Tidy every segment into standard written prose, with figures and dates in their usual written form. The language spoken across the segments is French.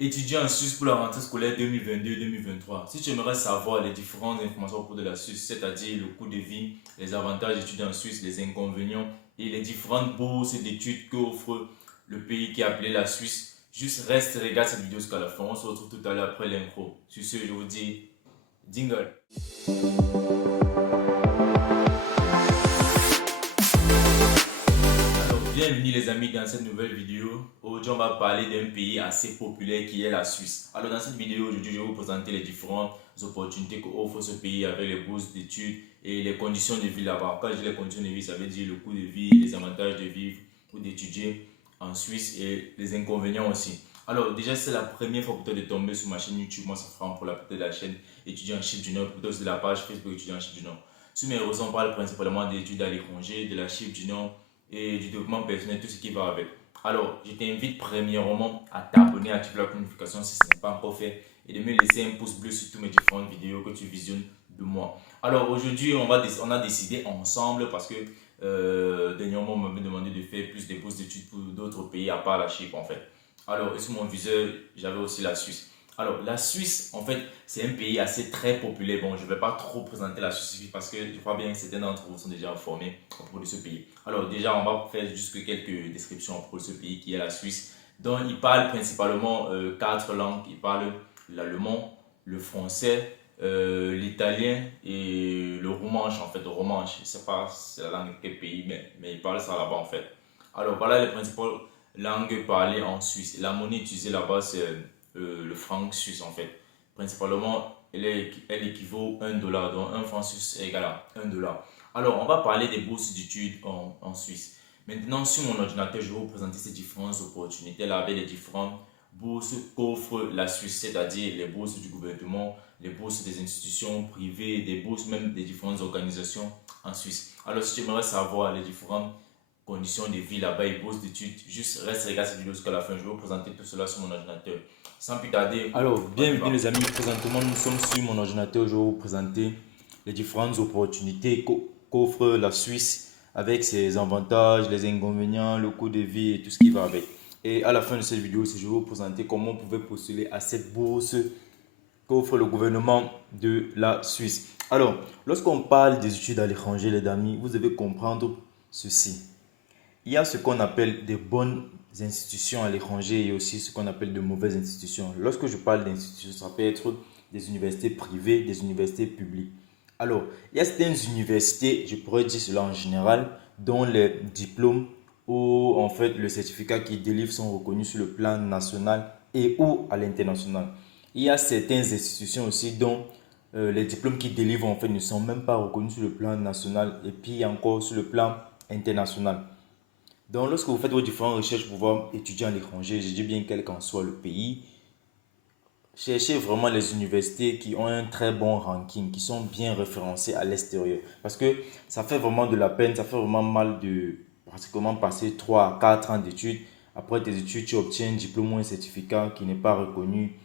Étudier en Suisse pour la rentrée scolaire 2022-2023. Si tu aimerais savoir les différentes informations au cours de la Suisse, c'est-à-dire le coût de vie, les avantages d'étudier en Suisse, les inconvénients et les différentes bourses d'études qu'offre le pays qui est appelé la Suisse, juste reste et regarde cette vidéo jusqu'à la fin. On se retrouve tout à l'heure après l'intro. Sur ce, je vous dis jingle. Alors, bienvenue les amis dans cette nouvelle vidéo. Aujourd'hui, on va parler d'un pays assez populaire qui est la Suisse. Alors, dans cette vidéo, aujourd'hui, je vais vous présenter les différentes opportunités qu'offre ce pays avec les bourses d'études et les conditions de vie là-bas. Quand je dis les conditions de vie, ça veut dire le coût de vie, les avantages de vivre ou d'étudier en Suisse et les inconvénients aussi. Alors, déjà, c'est la première fois peut-être de tomber sur ma chaîne YouTube. Moi, c'est Franck pour la peut-être de la chaîne étudiant en Chine du Nord, plutôt de la page Facebook étudiant en Chine du Nord. Sur mes réseaux, on parle principalement d'études à l'étranger, de la Chine du Nord et du développement personnel, tout ce qui va avec. Alors, je t'invite premièrement à t'abonner, à activer la notification si ce n'est pas encore fait et de me laisser un pouce bleu sur toutes mes différentes vidéos que tu visionnes de moi. Alors, aujourd'hui, on a décidé ensemble parce que dernièrement, on m'avait demandé de faire plus de bourses d'études pour d'autres pays à part la Chypre en fait. Alors, sur mon viseur, j'avais aussi la Suisse. Alors, la Suisse, en fait, c'est un pays assez très populaire. Bon, je ne vais pas trop présenter la Suisse parce que je crois bien que certains d'entre vous sont déjà informés à propos de ce pays. Alors, déjà, on va faire juste quelques descriptions à propos de ce pays qui est la Suisse. Donc, il parle principalement quatre langues. Il parle l'allemand, le français, l'italien et le romanche, en fait. Le romanche, je ne sais pas c'est la langue de quel pays, mais il parle ça là-bas, en fait. Alors, voilà les principales langues parlées en Suisse. La monnaie utilisée là-bas, c'est le franc suisse en fait. Principalement, elle équivaut à 1 dollar. Donc, un franc suisse est égal à 1 dollar. Alors, on va parler des bourses d'études en Suisse. Maintenant, sur mon ordinateur, je vais vous présenter ces différentes opportunités là avec les différentes bourses qu'offre la Suisse, c'est-à-dire les bourses du gouvernement, les bourses des institutions privées, des bourses même des différentes organisations en Suisse. Alors, si tu aimerais savoir les différentes conditions de vie là-bas et bourses d'études, juste reste regarde cette vidéo jusqu'à la fin. Je vais vous présenter tout cela sur mon ordinateur. Sans plus tarder, alors bienvenue les amis. Présentement, nous sommes sur mon ordinateur. Je vais vous présenter les différentes opportunités qu'offre la Suisse avec ses avantages, les inconvénients, le coût de vie et tout ce qui va avec. Et à la fin de cette vidéo, je vais vous présenter comment vous pouvez postuler à cette bourse qu'offre le gouvernement de la Suisse. Alors, lorsqu'on parle des études à l'étranger, les amis, vous devez comprendre ceci. Il y a ce qu'on appelle des bonnes institutions à l'étranger et aussi ce qu'on appelle de mauvaises institutions. Lorsque je parle d'institutions, ça peut être des universités privées, des universités publiques. Alors, il y a certaines universités, je pourrais dire cela en général, dont les diplômes ou en fait le certificat qu'ils délivrent sont reconnus sur le plan national et ou à l'international. Il y a certaines institutions aussi dont les diplômes qu'ils délivrent en fait ne sont même pas reconnus sur le plan national et puis encore sur le plan international. Donc, lorsque vous faites vos différentes recherches pour pouvoir étudier à l'étranger, je dis bien quel qu'en soit le pays, cherchez vraiment les universités qui ont un très bon ranking, qui sont bien référencées à l'extérieur. Parce que ça fait vraiment de la peine, ça fait vraiment mal de pratiquement passer 3 à 4 ans d'études. Après tes études, tu obtiens un diplôme ou un certificat qui n'est pas reconnu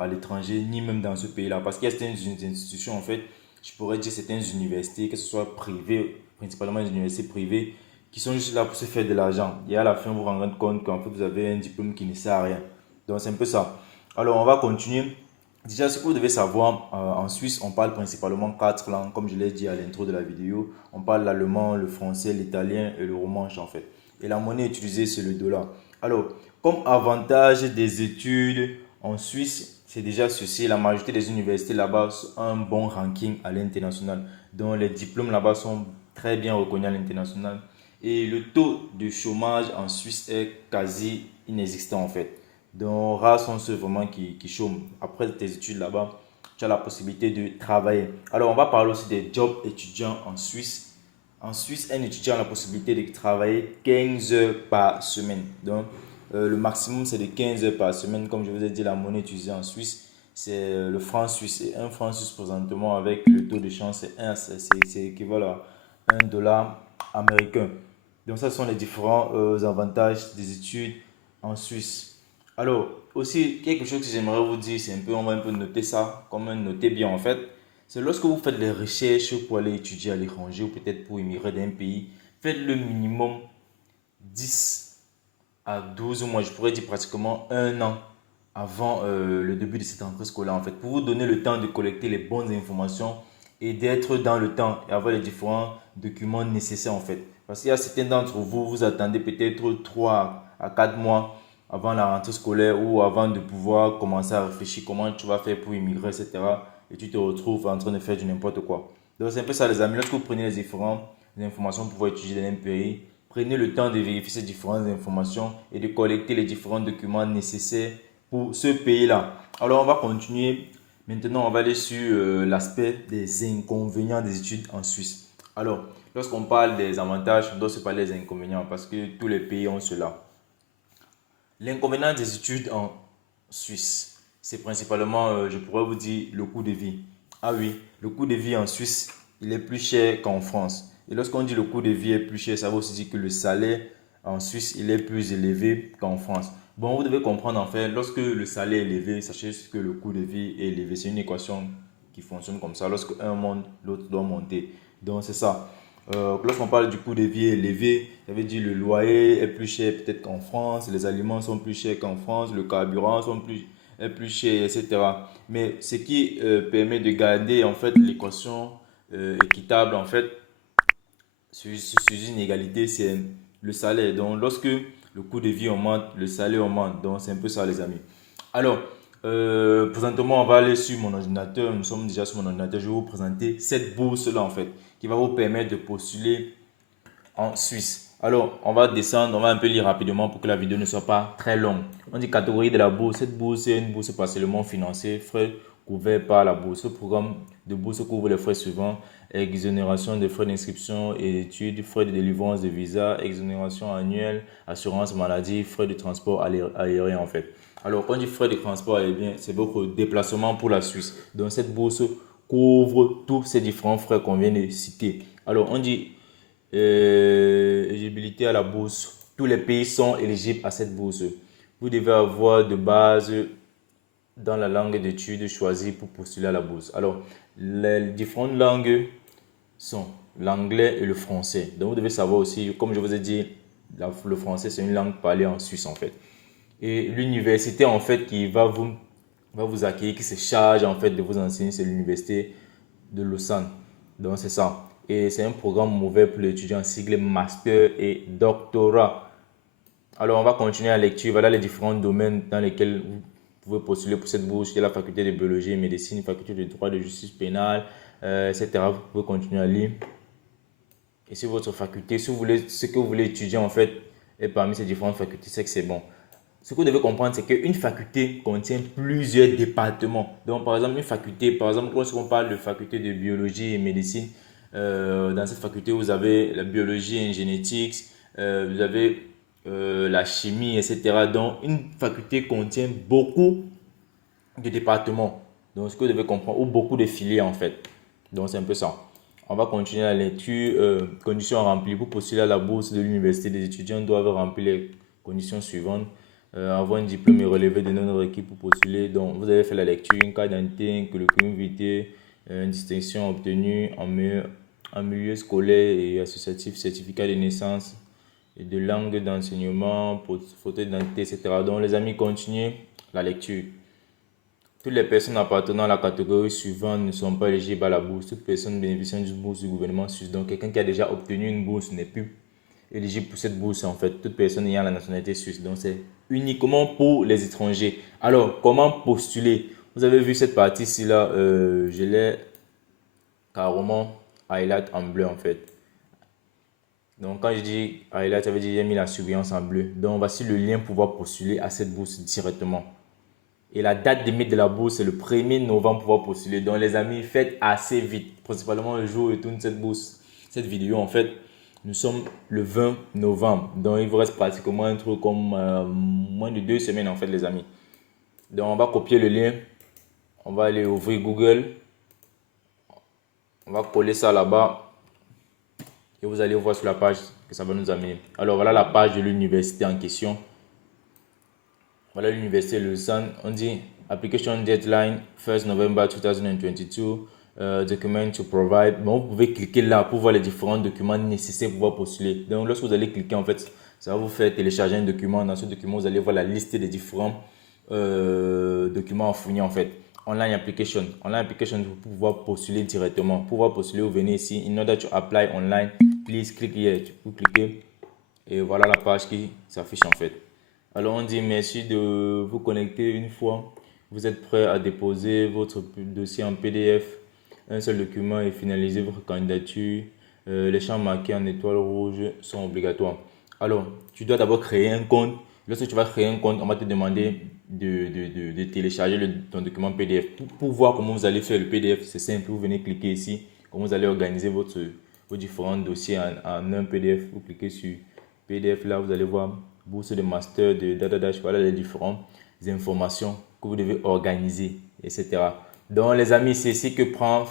à l'étranger, ni même dans ce pays-là. Parce qu'il y a certaines institutions, en fait, je pourrais dire certaines universités, que ce soit privées, principalement les universités privées, qui sont juste là pour se faire de l'argent. Et à la fin, vous vous rendez compte qu'en fait, vous avez un diplôme qui ne sert à rien. Donc, c'est un peu ça. Alors, on va continuer. Déjà, ce que vous devez savoir, en Suisse, on parle principalement quatre langues, comme je l'ai dit à l'intro de la vidéo. On parle l'allemand, le français, l'italien et le romanche, en fait. Et la monnaie utilisée, c'est le dollar. Alors, comme avantage des études en Suisse, c'est déjà ceci. La majorité des universités là-bas ont un bon ranking à l'international. Donc, les diplômes là-bas sont très bien reconnus à l'international. Et le taux de chômage en Suisse est quasi inexistant, en fait. Donc, rares sont ceux vraiment qui chôment. Après tes études là-bas, tu as la possibilité de travailler. Alors, on va parler aussi des jobs étudiants en Suisse. En Suisse, un étudiant a la possibilité de travailler 15 heures par semaine. Donc, le maximum, c'est de 15 heures par semaine. Comme je vous ai dit, la monnaie utilisée en Suisse, c'est le franc suisse. Et un franc suisse, présentement, avec le taux de change, c'est équivalent à 1 dollar américain. Donc, ça sont les différents avantages des études en Suisse. Alors, aussi, quelque chose que j'aimerais vous dire, c'est un peu, on va un peu noter ça, comme un noter bien en fait. C'est lorsque vous faites les recherches pour aller étudier à l'étranger ou peut-être pour immigrer d'un pays, faites le minimum 10 à 12 mois, je pourrais dire pratiquement un an avant le début de cette rentrée scolaire en fait, pour vous donner le temps de collecter les bonnes informations et d'être dans le temps et avoir les différents documents nécessaires en fait. Parce qu'il y a certains d'entre vous, vous attendez peut-être 3 à 4 mois avant la rentrée scolaire ou avant de pouvoir commencer à réfléchir comment tu vas faire pour immigrer, etc. Et tu te retrouves en train de faire du n'importe quoi. Donc c'est un peu ça les amis, lorsque vous prenez les différentes informations pour pouvoir étudier dans un pays, prenez le temps de vérifier ces différentes informations et de collecter les différents documents nécessaires pour ce pays-là. Alors, on va continuer. Maintenant, on va aller sur l'aspect des inconvénients des études en Suisse. Alors, lorsqu'on parle des avantages, on doit se parler des inconvénients parce que tous les pays ont cela. L'inconvénient des études en Suisse, c'est principalement, je pourrais vous dire, le coût de vie. Ah oui, le coût de vie en Suisse, il est plus cher qu'en France. Et lorsqu'on dit le coût de vie est plus cher, ça veut aussi dire que le salaire en Suisse, il est plus élevé qu'en France. Bon, vous devez comprendre en fait, lorsque le salaire est élevé, sachez que le coût de vie est élevé. C'est une équation qui fonctionne comme ça. Lorsque un monte, l'autre doit monter. Donc c'est ça. Lorsqu'on parle du coût de vie élevé, ça veut dire le loyer est plus cher peut-être qu'en France, les aliments sont plus chers qu'en France, le carburant est plus cher, etc. Mais ce qui permet de garder en fait l'équation équitable en fait sur une égalité, c'est le salaire. Donc lorsque le coût de vie augmente, le salaire augmente. Donc c'est un peu ça les amis. Alors, présentement, on va aller sur mon ordinateur. Nous sommes déjà sur mon ordinateur. Je vais vous présenter cette bourse-là, en fait, qui va vous permettre de postuler en Suisse. Alors, on va descendre, on va un peu lire rapidement pour que la vidéo ne soit pas très longue. On dit catégorie de la bourse. Cette bourse est une bourse partiellement financée, frais couverts par la bourse. Ce programme de bourse couvre les frais suivants: exonération des frais d'inscription et d'études, frais de délivrance de visa, exonération annuelle, assurance maladie, frais de transport aérien en fait. Alors, quand on dit frais de transport aérien, c'est votre déplacement pour la Suisse. Donc, cette bourse couvre tous ces différents frais qu'on vient de citer. Alors, on dit éligibilité à la bourse. Tous les pays sont éligibles à cette bourse. Vous devez avoir de base dans la langue d'études choisie pour postuler à la bourse. Alors, les différentes langues sont l'anglais et le français. Donc, vous devez savoir aussi, comme je vous ai dit, le français, c'est une langue parlée en Suisse, en fait. Et l'université, en fait, qui va vous accueillir, qui se charge, en fait, de vous enseigner, c'est l'université de Lausanne. Donc, c'est ça. Et c'est un programme ouvert pour les étudiants en sigle master et doctorat. Alors, on va continuer la lecture. Voilà les différents domaines dans lesquels vous pouvez postuler pour cette bourse. Il y a la faculté de biologie et médecine, faculté de droit, de justice pénale, etc. Vous pouvez continuer à lire. Et si votre faculté, si vous voulez, ce que vous voulez étudier en fait, est parmi ces différentes facultés, c'est que c'est bon. Ce que vous devez comprendre, c'est qu'une faculté contient plusieurs départements. Donc, par exemple, une faculté, par exemple, lorsqu'on parle de faculté de biologie et médecine, dans cette faculté, vous avez la biologie et génétique, vous avez la chimie, etc. Donc, une faculté contient beaucoup de départements. Donc, ce que vous devez comprendre, ou beaucoup de filières en fait. Donc, c'est un peu ça. On va continuer la lecture. Conditions remplies. Pour postuler à la bourse de l'université, les étudiants doivent remplir les conditions suivantes. Avoir un diplôme et relevé de notre équipe pour postuler. Donc, vous avez fait la lecture, une carte d'identité, que le curriculum vitae, une distinction obtenue en milieu scolaire et associatif, certificat de naissance et de langue d'enseignement, photo d'identité, etc. Donc, les amis, continuez la lecture. Toutes les personnes appartenant à la catégorie suivante ne sont pas éligibles à la bourse. Toute personne bénéficiant d'une bourse du gouvernement suisse. Donc, quelqu'un qui a déjà obtenu une bourse n'est plus éligible pour cette bourse en fait. Toute personne ayant la nationalité suisse. Donc, c'est uniquement pour les étrangers. Alors, comment postuler? Vous avez vu cette partie-ci là. Je l'ai carrément highlight en bleu en fait. Donc, quand je dis highlight, ça veut dire j'ai mis la surveillance en bleu. Donc, voici le lien pour pouvoir postuler à cette bourse directement. Et la date limite de la bourse, c'est le 1er novembre pour pouvoir postuler. Donc, les amis, faites assez vite. Principalement le jour où je tourne cette bourse, cette vidéo, en fait, nous sommes le 20 novembre. Donc, il vous reste pratiquement un truc comme moins de 2 semaines, en fait, les amis. Donc, on va copier le lien. On va aller ouvrir Google. On va coller ça là-bas. Et vous allez voir sur la page que ça va nous amener. Alors, voilà la page de l'université en question. Voilà l'université Lausanne. On dit application deadline 1st November 2022. Document to provide. Bon, vous pouvez cliquer là pour voir les différents documents nécessaires pour pouvoir postuler. Donc, lorsque vous allez cliquer, en fait, ça va vous faire télécharger un document. Dans ce document, vous allez voir la liste des différents documents à fournir en fait. Online application. Online application, vous pouvez pouvoir postuler directement. Pour pouvoir postuler, vous venez ici. In order to apply online, please click here. Vous cliquez et voilà la page qui s'affiche en fait. Alors on dit merci de vous connecter une fois. Vous êtes prêt à déposer votre dossier en PDF. Un seul document et finaliser votre candidature. Les champs marqués en étoile rouge sont obligatoires. Alors, tu dois d'abord créer un compte. Lorsque tu vas créer un compte, on va te demander de télécharger ton document PDF. Pour voir comment vous allez faire le PDF, c'est simple. Vous venez cliquer ici. Comment vous allez organiser vos différents dossiers en un PDF. Vous cliquez sur PDF. Là, vous allez voir bourse de master, de Data Voilà les différentes informations que vous devez organiser, etc. Donc, les amis, c'est ici que prend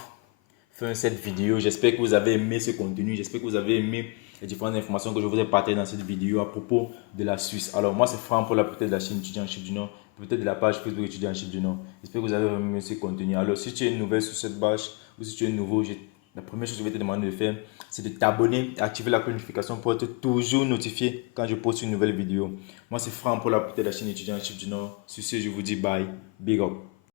fin cette vidéo. J'espère que vous avez aimé ce contenu. J'espère que vous avez aimé les différentes informations que je vous ai partagées dans cette vidéo à propos de la Suisse. Alors, moi, c'est Franck pour la peut-être de la chaîne étudiant en Chypre du Nord, peut-être de la page Facebook étudiant en Chypre du Nord. J'espère que vous avez aimé ce contenu. Alors, si tu es nouvelle sur cette page ou si tu es nouveau, la première chose que je vais te demander de faire, c'est de t'abonner et activer la notification pour être toujours notifié quand je poste une nouvelle vidéo. Moi, c'est Franck pour la peut-être de la chaîne étudiant en Chypre du Nord. Sur ce, je vous dis bye. Big up.